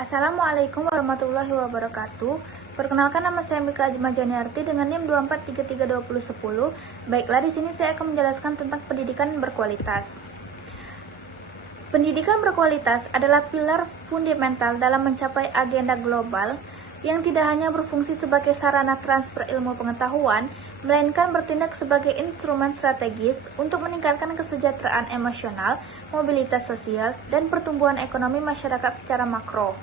Assalamualaikum warahmatullahi wabarakatuh. Perkenalkan, nama saya Mika Ajmajaniarti dengan NIM 2433210. Baiklah, di sini saya akan menjelaskan tentang pendidikan berkualitas. Pendidikan berkualitas adalah pilar fundamental dalam mencapai agenda global yang tidak hanya berfungsi sebagai sarana transfer ilmu pengetahuan, melainkan bertindak sebagai instrumen strategis untuk meningkatkan kesejahteraan emosional, mobilitas sosial, dan pertumbuhan ekonomi masyarakat secara makro.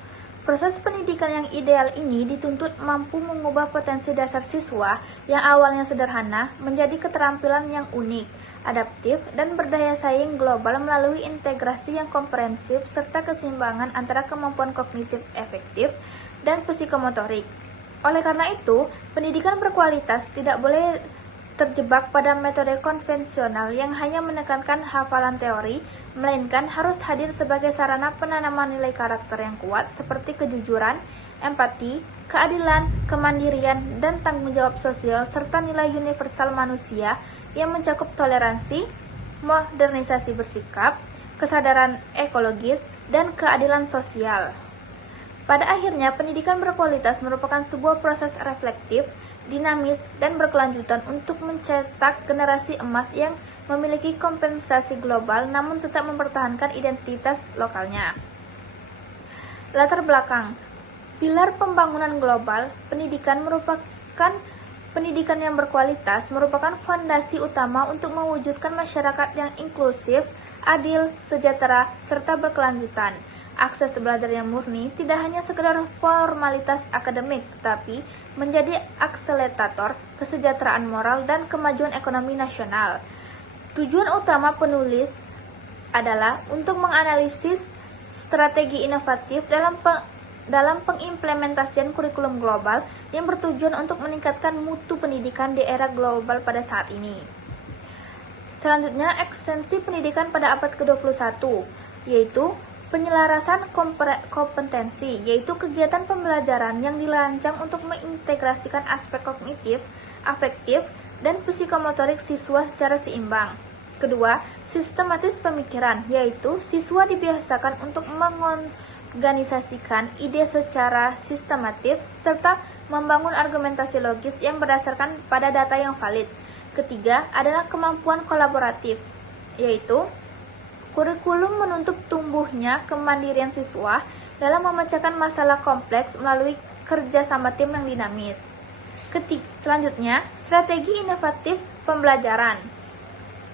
Proses pendidikan yang ideal ini dituntut mampu mengubah potensi dasar siswa yang awalnya sederhana menjadi keterampilan yang unik, adaptif, dan berdaya saing global melalui integrasi yang komprehensif serta keseimbangan antara kemampuan kognitif efektif dan psikomotorik. Oleh karena itu, pendidikan berkualitas tidak boleh terjebak pada metode konvensional yang hanya menekankan hafalan teori, melainkan harus hadir sebagai sarana penanaman nilai karakter yang kuat seperti kejujuran, empati, keadilan, kemandirian, dan tanggung jawab sosial, serta nilai universal manusia yang mencakup toleransi, modernisasi bersikap, kesadaran ekologis, dan keadilan sosial. Pada akhirnya, pendidikan berkualitas merupakan sebuah proses reflektif, dinamis, dan berkelanjutan untuk mencetak generasi emas yang memiliki kompensasi global namun tetap mempertahankan identitas lokalnya. Latar belakang. Pilar pembangunan global, pendidikan yang berkualitas merupakan fondasi utama untuk mewujudkan masyarakat yang inklusif, adil, sejahtera, serta berkelanjutan. Akses belajar yang murni tidak hanya sekedar formalitas akademik, tetapi menjadi akselerator kesejahteraan moral dan kemajuan ekonomi nasional. Tujuan utama penulis adalah untuk menganalisis strategi inovatif dalam pengimplementasian kurikulum global yang bertujuan untuk meningkatkan mutu pendidikan di era global pada saat ini. Selanjutnya, ekstensi pendidikan pada abad ke-21, yaitu penyelarasan kompetensi, yaitu kegiatan pembelajaran yang dirancang untuk mengintegrasikan aspek kognitif, afektif, dan psikomotorik siswa secara seimbang. Kedua, sistematis pemikiran, yaitu siswa dibiasakan untuk mengorganisasikan ide secara sistematif serta membangun argumentasi logis yang berdasarkan pada data yang valid. Ketiga, adalah kemampuan kolaboratif, yaitu kurikulum menuntut tumbuhnya kemandirian siswa dalam memecahkan masalah kompleks melalui kerja sama tim yang dinamis. Selanjutnya, strategi inovatif pembelajaran.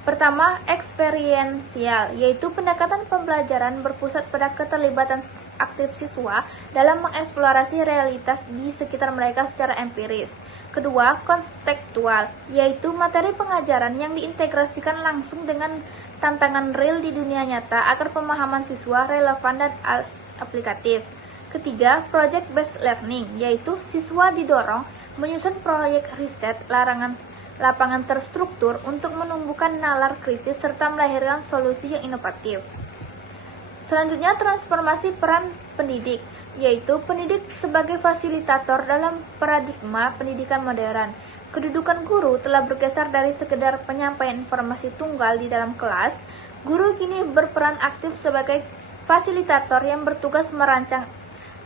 Pertama, eksperiensial, yaitu pendekatan pembelajaran berpusat pada keterlibatan aktif siswa dalam mengeksplorasi realitas di sekitar mereka secara empiris. Kedua, kontekstual, yaitu materi pengajaran yang diintegrasikan langsung dengan tantangan real di dunia nyata agar pemahaman siswa relevan dan aplikatif. Ketiga, project based learning, yaitu siswa didorong menyusun proyek riset lapangan terstruktur untuk menumbuhkan nalar kritis serta melahirkan solusi yang inovatif. Selanjutnya, transformasi peran pendidik, yaitu pendidik sebagai fasilitator dalam paradigma pendidikan modern. Kedudukan guru telah bergeser dari sekedar penyampaian informasi tunggal di dalam kelas. Guru kini berperan aktif sebagai fasilitator yang bertugas merancang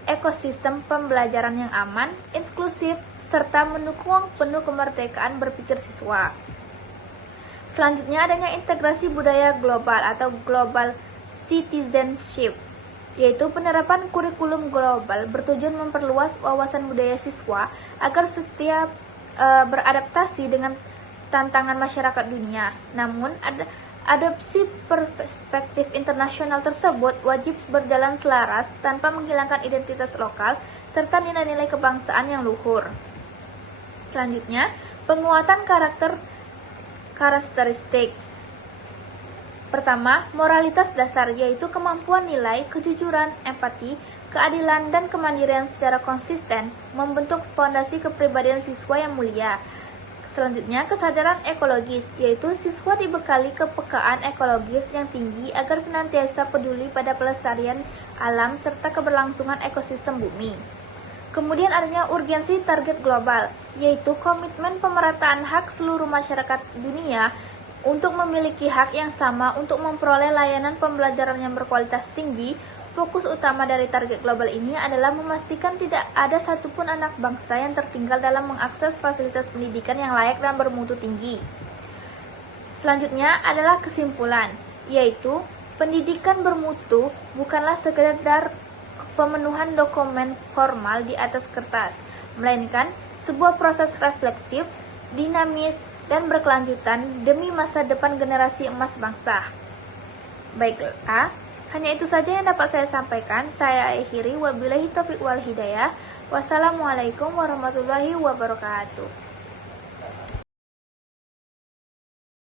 ekosistem pembelajaran yang aman, inklusif, serta mendukung penuh kemerdekaan berpikir siswa. Selanjutnya, adanya integrasi budaya global atau global citizenship, yaitu penerapan kurikulum global bertujuan memperluas wawasan budaya siswa agar setiap beradaptasi dengan tantangan masyarakat dunia. Namun, adopsi perspektif internasional tersebut wajib berjalan selaras tanpa menghilangkan identitas lokal serta nilai-nilai kebangsaan yang luhur. Selanjutnya, penguatan karakteristik. Pertama, moralitas dasar, yaitu kemampuan nilai, kejujuran, empati, keadilan, dan kemandirian secara konsisten membentuk fondasi kepribadian siswa yang mulia. Selanjutnya, kesadaran ekologis, yaitu siswa dibekali kepekaan ekologis yang tinggi agar senantiasa peduli pada pelestarian alam serta keberlangsungan ekosistem bumi. Kemudian adanya urgensi target global, yaitu komitmen pemerataan hak seluruh masyarakat dunia untuk memiliki hak yang sama untuk memperoleh layanan pembelajaran yang berkualitas tinggi, Fokus utama dari target global ini adalah memastikan tidak ada satupun anak bangsa yang tertinggal dalam mengakses fasilitas pendidikan yang layak dan bermutu tinggi. Selanjutnya adalah kesimpulan, yaitu pendidikan bermutu bukanlah sekedar pemenuhan dokumen formal di atas kertas, melainkan sebuah proses reflektif, dinamis, dan berkelanjutan demi masa depan generasi emas bangsa. Baiklah, hanya itu saja yang dapat saya sampaikan. Saya akhiri, wabillahi taufiq wal hidayah. Wassalamualaikum warahmatullahi wabarakatuh.